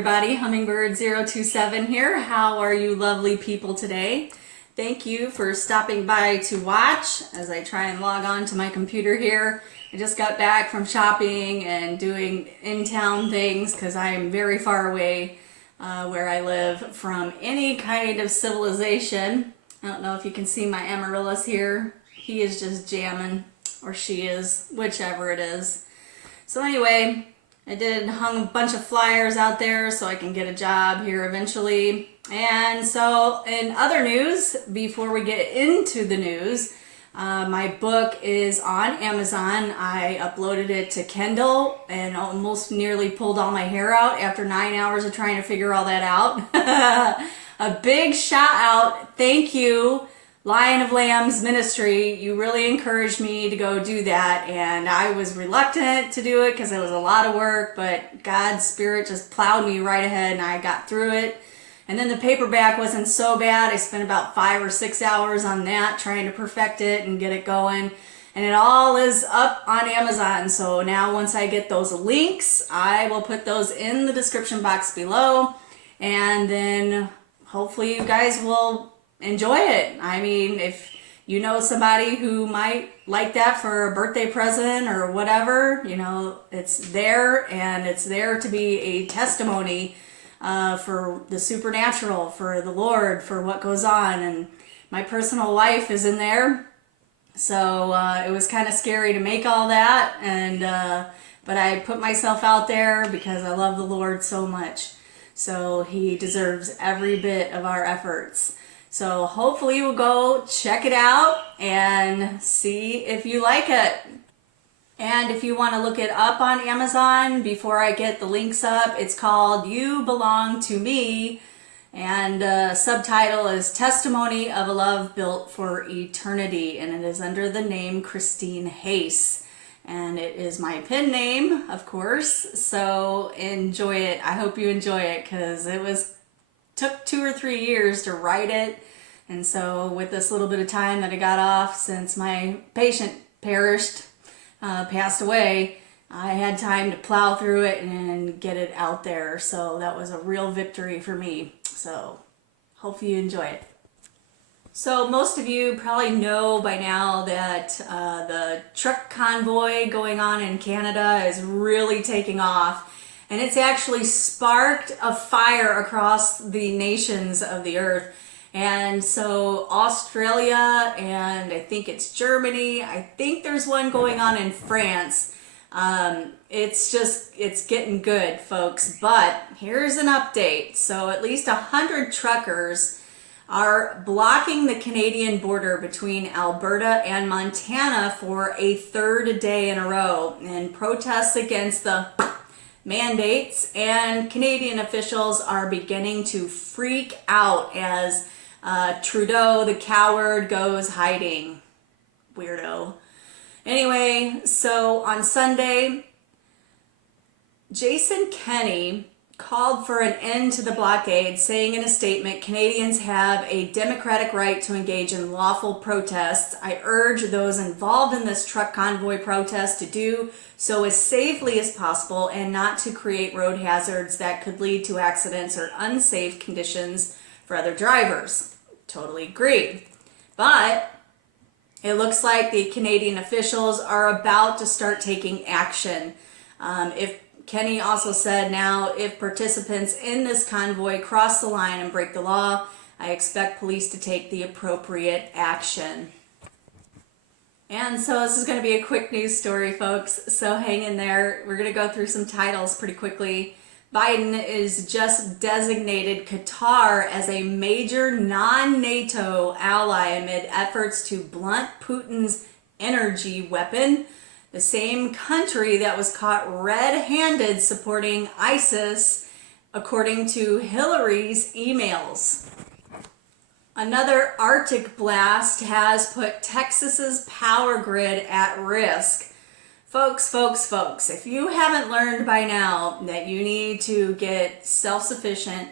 everybody, Hummingbird027 here. How are you lovely people today? Thank you for stopping by to watch as I try and log on to my computer here. I just got back from shopping and doing in-town things because I am very far away where I live from any kind of civilization. I don't know if you can see my amaryllis here. He is just jamming, or she is, whichever it is. So anyway, I hung a bunch of flyers out there so I can get a job here eventually. And so in other news, before we get into the news, my book is on Amazon. I uploaded it to Kindle and almost nearly pulled all my hair out after 9 hours of trying to figure all that out. A big shout out, thank you, Lion of Lambs Ministry. You really encouraged me to go do that, and I was reluctant to do it because it was a lot of work, but God's Spirit just plowed me right ahead and I got through it. And then the paperback wasn't so bad. I spent about 5 or 6 hours on that trying to perfect it and get it going. And it all is up on Amazon. So now once I get those links, I will put those in the description box below. And then hopefully you guys will enjoy it. I mean, if you know somebody who might like that for a birthday present or whatever, you know, it's there, and it's there to be a testimony for the supernatural, for the Lord, for what goes on. And my personal life is in there. So it was kind of scary to make all that, and but I put myself out there because I love the Lord so much. So he deserves every bit of our efforts. So hopefully you'll go check it out and see if you like it. And if you want to look it up on Amazon before I get the links up, it's called You Belong to Me. And subtitle is Testimony of a Love Built for Eternity. And it is under the name Christine Hayes. And it is my pen name, of course. So enjoy it. I hope you enjoy it because took 2 or 3 years to write it, and so with this little bit of time that I got off since my patient passed away, I had time to plow through it and get it out there. So that was a real victory for me. So hopefully you enjoy it. So most of you probably know by now that the truck convoy going on in Canada is really taking off. And it's actually sparked a fire across the nations of the earth. And so Australia, and I think it's Germany, I think there's one going on in France. It's getting good, folks. But here's an update. So at least 100 truckers are blocking the Canadian border between Alberta and Montana for a 3rd day in a row in protests against the mandates, and Canadian officials are beginning to freak out as Trudeau, the coward, goes hiding. Weirdo. Anyway, so on Sunday, Jason Kenney called for an end to the blockade, saying in a statement, Canadians have a democratic right to engage in lawful protests. I urge those involved in this truck convoy protest to do so as safely as possible and not to create road hazards that could lead to accidents or unsafe conditions for other drivers. Totally agree. But it looks like the Canadian officials are about to start taking action. Kenny also said now, if participants in this convoy cross the line and break the law, I expect police to take the appropriate action. And so this is going to be a quick news story, folks, so hang in there. We're going to go through some titles pretty quickly. Biden is just designated Qatar as a major non-NATO ally amid efforts to blunt Putin's energy weapon, the same country that was caught red-handed supporting ISIS, according to Hillary's emails. Another Arctic blast has put Texas's power grid at risk. Folks, if you haven't learned by now that you need to get self-sufficient,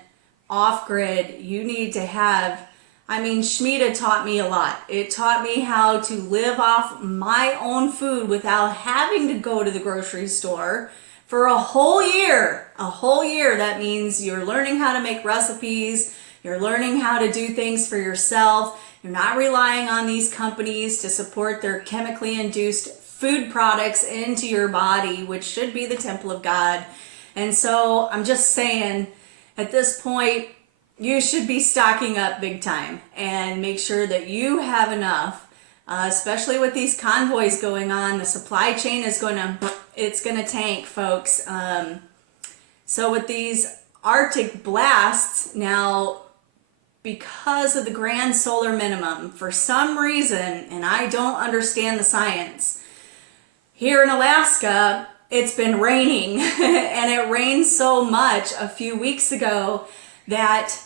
off-grid, you need to have, Shmita taught me a lot. It taught me how to live off my own food without having to go to the grocery store for a whole year. A whole year. That means you're learning how to make recipes, you're learning how to do things for yourself. You're not relying on these companies to support their chemically induced food products into your body, which should be the temple of God. And so I'm just saying, at this point, you should be stocking up big time and make sure that you have enough, especially with these convoys going on. The supply chain is it's going to tank, folks. So with these Arctic blasts now, because of the grand solar minimum, for some reason, and I don't understand the science, here in Alaska, it's been raining and it rained so much a few weeks ago that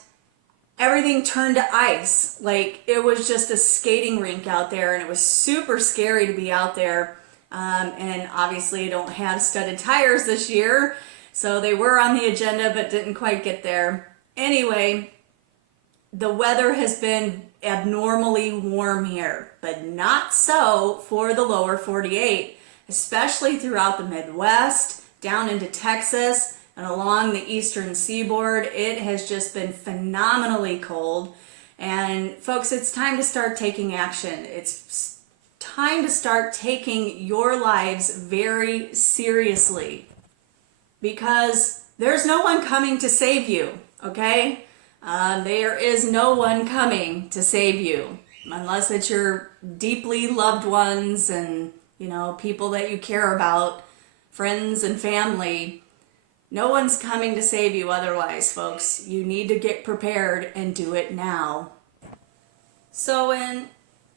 everything turned to ice. Like, it was just a skating rink out there, and it was super scary to be out there. And obviously I don't have studded tires this year, so they were on the agenda but didn't quite get there. Anyway, the weather has been abnormally warm here, but not so for the lower 48, especially throughout the Midwest, down into Texas, and along the eastern seaboard. It has just been phenomenally cold. And folks, it's time to start taking action. It's time to start taking your lives very seriously, because there's no one coming to save you, okay? There is no one coming to save you, unless it's your deeply loved ones and, you know, people that you care about, friends and family. No one's coming to save you otherwise, folks. You need to get prepared and do it now. So in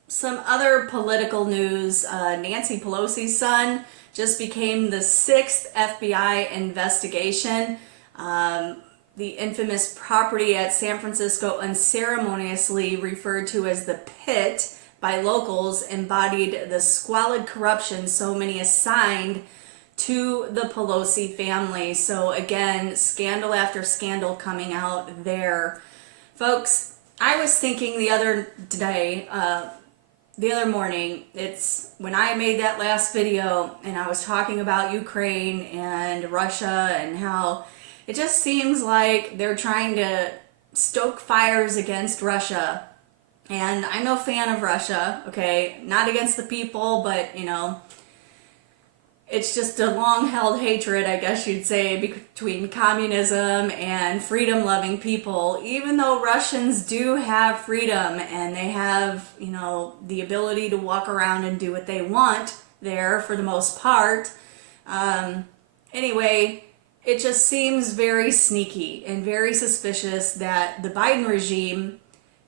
some other political news, Nancy Pelosi's son just became the 6th FBI investigation. The infamous property at San Francisco, unceremoniously referred to as the Pit by locals, embodied the squalid corruption so many assigned to the Pelosi family. So again, scandal after scandal coming out there. Folks, I was thinking the other morning, it's when I made that last video and I was talking about Ukraine and Russia and how it just seems like they're trying to stoke fires against Russia. And I'm no fan of Russia, okay? Not against the people, but, you know, it's just a long-held hatred, I guess you'd say, between communism and freedom-loving people. Even though Russians do have freedom and they have, you know, the ability to walk around and do what they want there for the most part. Anyway, it just seems very sneaky and very suspicious that the Biden regime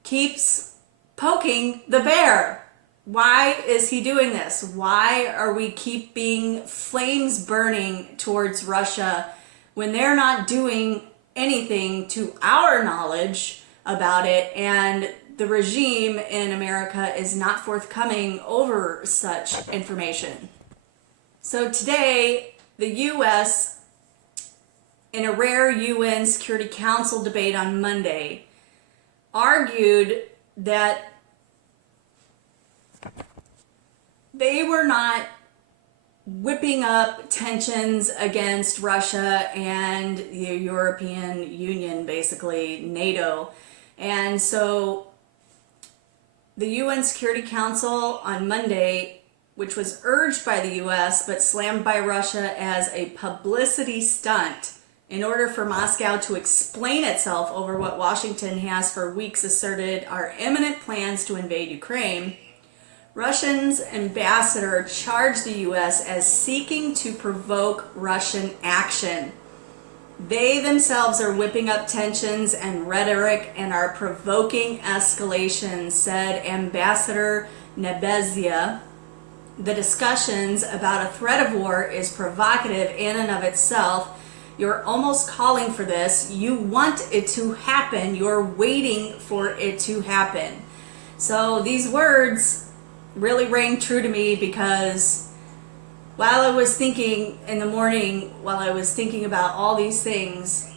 keeps poking the bear. Why is he doing this? Why are we keeping flames burning towards Russia when they're not doing anything to our knowledge about it, and the regime in America is not forthcoming over such information? So today, the U.S., in a rare UN Security Council debate on Monday, argued that they were not whipping up tensions against Russia and the European Union, basically NATO. And so the UN Security Council on Monday, which was urged by the US but slammed by Russia as a publicity stunt in order for Moscow to explain itself over what Washington has for weeks asserted are imminent plans to invade Ukraine, Russia's ambassador charged the U.S. as seeking to provoke Russian action. They themselves are whipping up tensions and rhetoric and are provoking escalation, said Ambassador Nebezia. The discussions about a threat of war is provocative in and of itself. You're almost calling for this. You want it to happen. You're waiting for it to happen. So these words really rang true to me, because while I was thinking in the morning, while I was thinking about all these things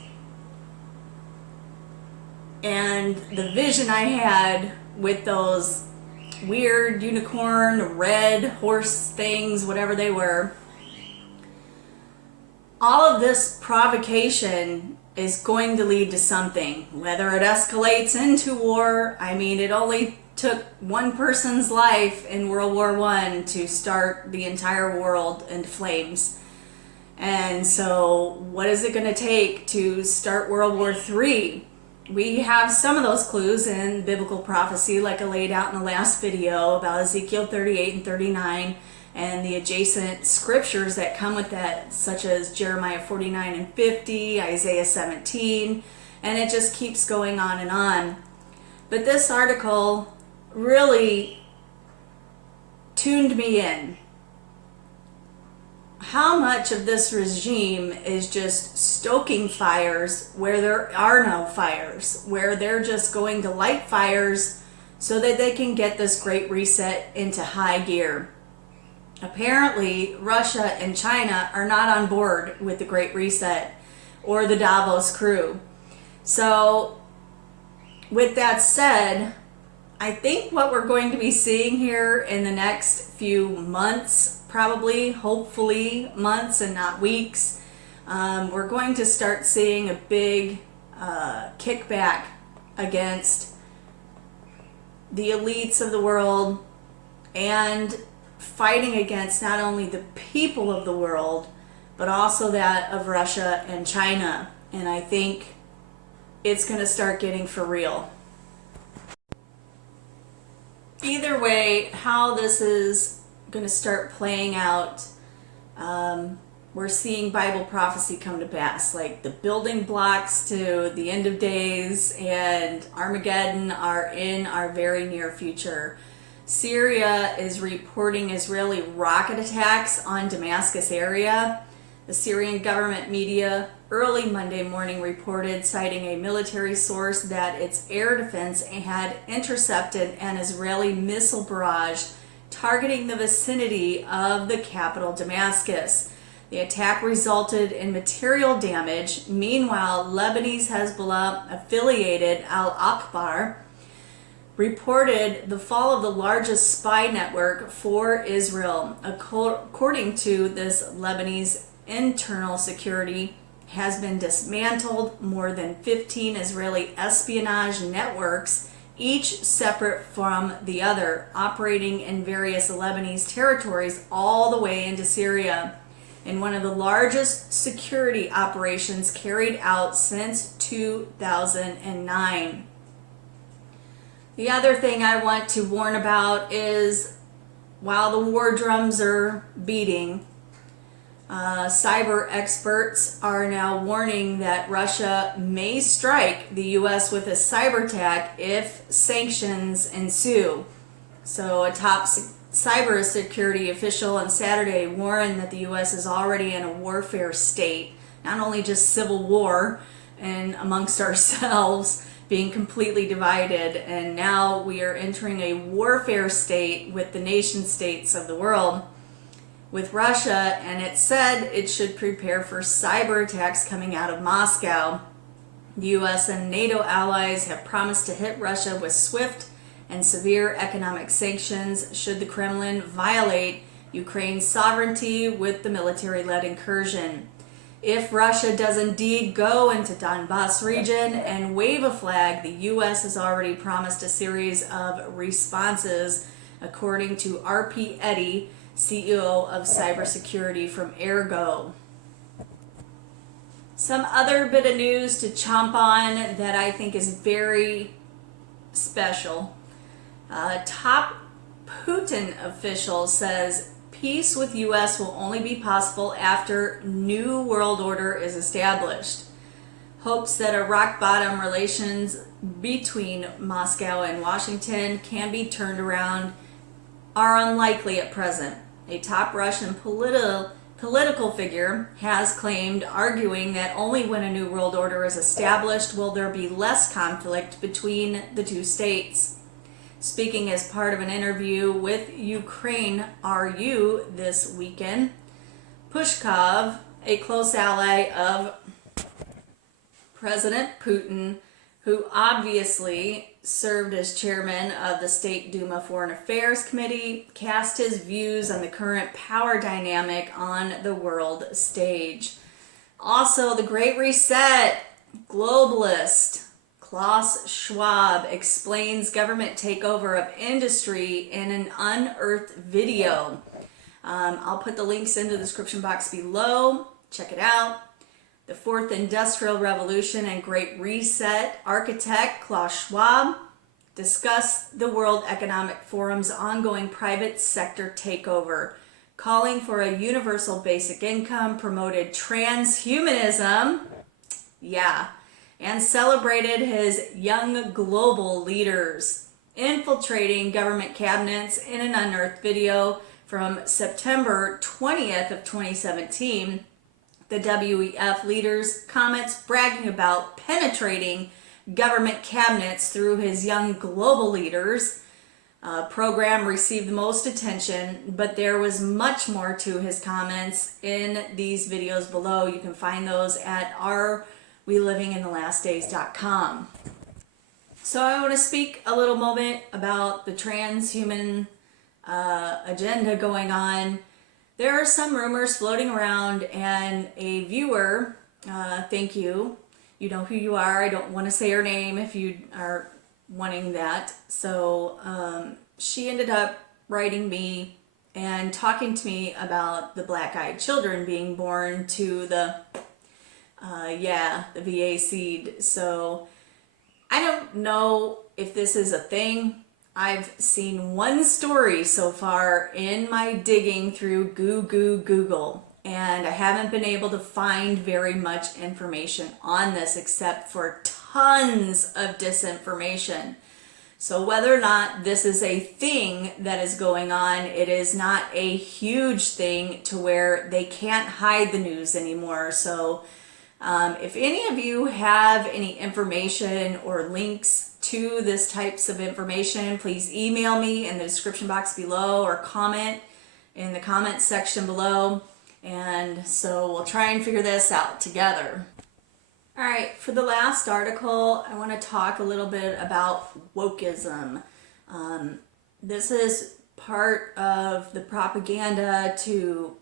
and the vision I had with those weird unicorn, red horse things, whatever they were, all of this provocation is going to lead to something, whether it escalates into war. I mean, it only took one person's life in World War I to start the entire world into flames. And so what is it going to take to start World War III? We have some of those clues in biblical prophecy, like I laid out in the last video about Ezekiel 38 and 39, and the adjacent scriptures that come with that, such as Jeremiah 49 and 50, Isaiah 17, and it just keeps going on and on. But this article really tuned me in. How much of this regime is just stoking fires where there are no fires, where they're just going to light fires so that they can get this great reset into high gear. Apparently, Russia and China are not on board with the Great Reset or the Davos crew. So, with that said, I think what we're going to be seeing here in the next few months, probably, hopefully months and not weeks, we're going to start seeing a big kickback against the elites of the world and fighting against not only the people of the world, but also that of Russia and China. And I think it's going to start getting for real. Either way, how this is going to start playing out, we're seeing Bible prophecy come to pass, like the building blocks to the end of days and Armageddon are in our very near future. Syria is reporting Israeli rocket attacks on Damascus area. The Syrian government media early Monday morning reported, citing a military source, that its air defense had intercepted an Israeli missile barrage targeting the vicinity of the capital Damascus. The attack resulted in material damage. Meanwhile, Lebanese Hezbollah-affiliated Al-Akbar reported the fall of the largest spy network for Israel. According to this, Lebanese internal security has been dismantled. More than 15 Israeli espionage networks, each separate from the other, operating in various Lebanese territories all the way into Syria, in one of the largest security operations carried out since 2009. The other thing I want to warn about is, while the war drums are beating, cyber experts are now warning that Russia may strike the U.S. with a cyber attack if sanctions ensue. So a top cyber security official on Saturday warned that the U.S. is already in a warfare state, not only just civil war and amongst ourselves, being completely divided, and now we are entering a warfare state with the nation states of the world with Russia, and it said it should prepare for cyber attacks coming out of Moscow. The U.S. and NATO allies have promised to hit Russia with swift and severe economic sanctions should the Kremlin violate Ukraine's sovereignty with the military-led incursion. If Russia does indeed go into Donbass region and wave a flag, the U.S. has already promised a series of responses, according to R.P. Eddy, CEO of cybersecurity from Ergo. Some other bit of news to chomp on that I think is very special. Top Putin official says peace with U.S. will only be possible after new world order is established. Hopes that a rock-bottom relations between Moscow and Washington can be turned around are unlikely at present. A top Russian political figure has claimed, arguing that only when a new world order is established will there be less conflict between the two states. Speaking as part of an interview with Ukraine RU this weekend, Pushkov, a close ally of President Putin, who obviously served as chairman of the State Duma Foreign Affairs Committee, cast his views on the current power dynamic on the world stage. Also, the Great Reset, globalist Klaus Schwab explains government takeover of industry in an unearthed video. I'll put the links in the description box below. Check it out. The Fourth Industrial Revolution and Great Reset architect Klaus Schwab discussed the World Economic Forum's ongoing private sector takeover, calling for a universal basic income, promoted transhumanism, and celebrated his young global leaders, infiltrating government cabinets in an unearthed video from September 20th of 2017. The WEF leaders' comments bragging about penetrating government cabinets through his young global leaders program received the most attention, but there was much more to his comments in these videos below. You can find those at arewelivinginthelastdays.com. So I want to speak a little moment about the transhuman agenda going on. There are some rumors floating around, and a viewer, thank you, you know who you are, I don't want to say her name if you are wanting that. So she ended up writing me and talking to me about the black-eyed children being born to the VA seed. So I don't know if this is a thing. I've seen one story so far in my digging through Google, and I haven't been able to find very much information on this except for tons of disinformation. So whether or not this is a thing that is going on, it is not a huge thing to where they can't hide the news anymore. So if any of you have any information or links to this types of information, please email me in the description box below or comment in the comment section below. And so we'll try and figure this out together. All right, for the last article, I want to talk a little bit about wokeism. This is part of the propaganda to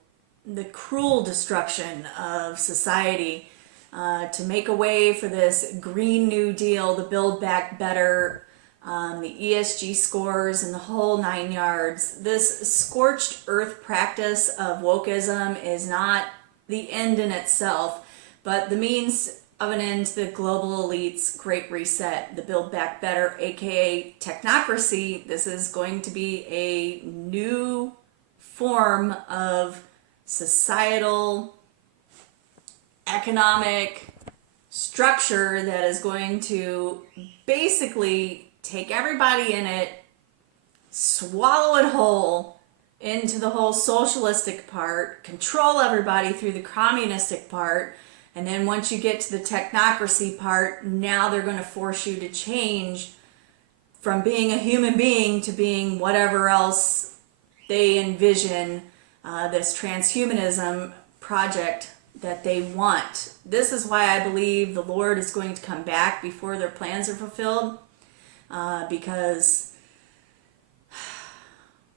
the cruel destruction of society, to make a way for this Green New Deal, the Build Back Better, the ESG scores, and the whole 9 yards. This scorched earth practice of wokeism is not the end in itself, but the means of an end to the global elite's Great Reset, the Build Back Better, aka technocracy. This is going to be a new form of societal economic structure that is going to basically take everybody in it, swallow it whole into the whole socialistic part, control everybody through the communistic part, and then once you get to the technocracy part, now they're going to force you to change from being a human being to being whatever else they envision this transhumanism project that they want. This is why I believe the Lord is going to come back before their plans are fulfilled, because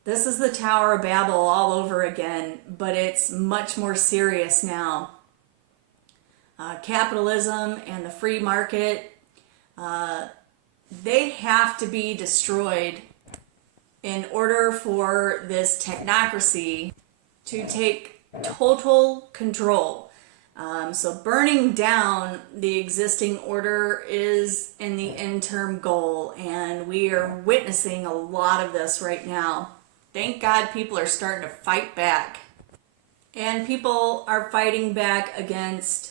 this is the Tower of Babel all over again, but it's much more serious now. Capitalism and the free market, they have to be destroyed in order for this technocracy to take total control. So burning down the existing order is in the interim goal, and we are witnessing a lot of this right now. Thank God people are starting to fight back. And people are fighting back against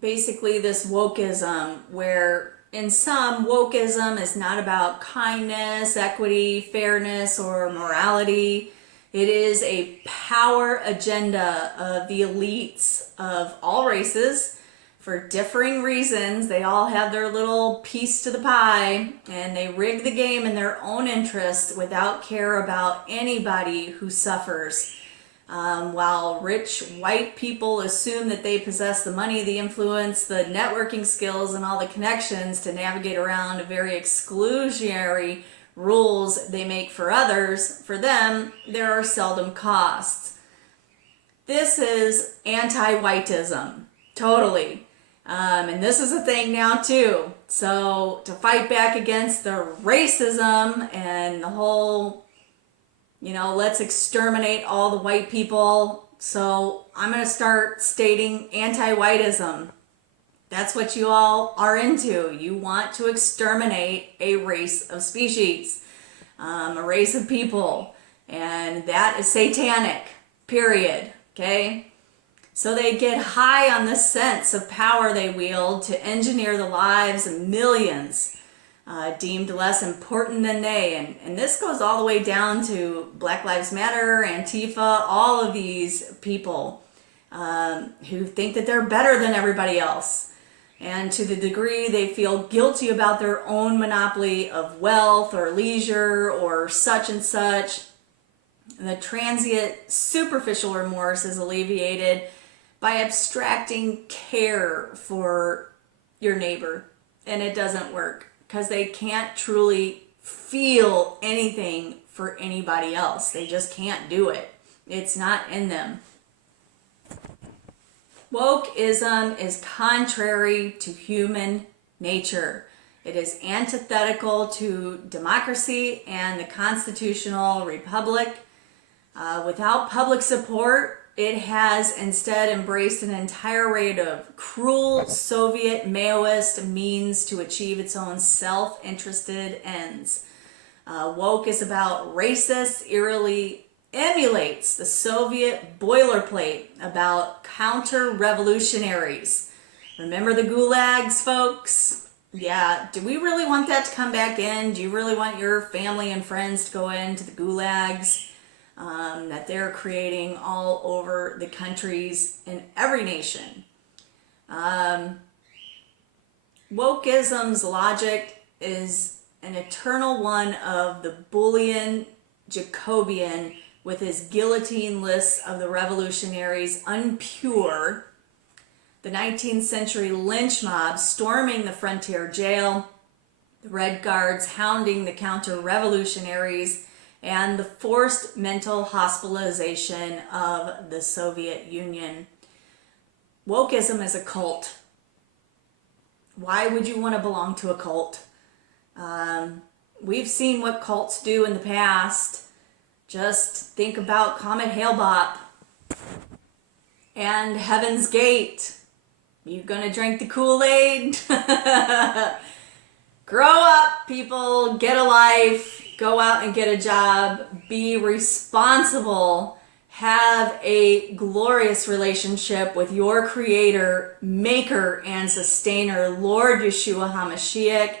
basically this wokeism, where in some, wokeism is not about kindness, equity, fairness, or morality. It is a power agenda of the elites of all races for differing reasons. They all have their little piece to the pie, and they rig the game in their own interests without care about anybody who suffers. While rich white people assume that they possess the money, the influence, the networking skills, and all the connections to navigate around a very exclusionary rules they make for others, for them, there are seldom costs. this is anti-whiteism, totally. And this is a thing now too. So to fight back against the racism and the whole, let's exterminate all the white people. So I'm going to start stating anti-whiteism. That's what you all are into. You want to exterminate a race of species, a race of people. And that is satanic, period. Okay? So they get high on the sense of power they wield to engineer the lives of millions, deemed less important than they. And this goes all the way down to Black Lives Matter, Antifa, all of these people who think that they're better than everybody else. And to the degree they feel guilty about their own monopoly of wealth or leisure or such and such, the transient superficial remorse is alleviated by abstracting care for your neighbor. And it doesn't work because they can't truly feel anything for anybody else. They just can't do it. It's not in them. Wokeism is contrary to human nature. It is antithetical to democracy and the constitutional republic. Without public support, it has instead embraced an entire array of cruel Soviet Maoist means to achieve its own self-interested ends. Woke is about racists, eerily emulates the Soviet boilerplate about counter-revolutionaries. Remember the gulags, folks? Yeah, do we really want that to come back in? Do you really want your family and friends to go into the gulags that they're creating all over the countries in every nation? Wokeism's logic is an eternal one of the Boolean Jacobian with his guillotine lists of the revolutionaries unpure, the 19th century lynch mob storming the frontier jail, the Red Guards hounding the counter-revolutionaries, and the forced mental hospitalization of the Soviet Union. Wokeism is a cult. Why would you want to belong to a cult? We've seen what cults do in the past. Just think about Comet Hale-Bopp and Heaven's Gate. You gonna drink the Kool-Aid? Grow up, people. Get a life. Go out and get a job. Be responsible. Have a glorious relationship with your Creator, Maker, and Sustainer, Lord Yeshua HaMashiach,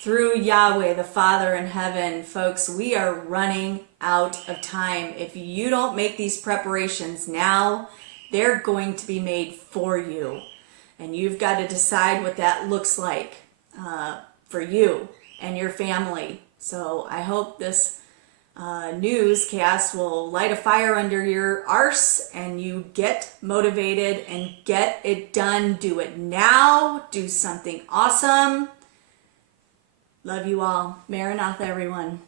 through Yahweh, the Father in heaven. Folks, we are running out of time. If you don't make these preparations now, they're going to be made for you. And you've got to decide what that looks like for you and your family. So I hope this newscast will light a fire under your arse and you get motivated and get it done. Do it now. Do something awesome. Love you all. Maranatha, everyone.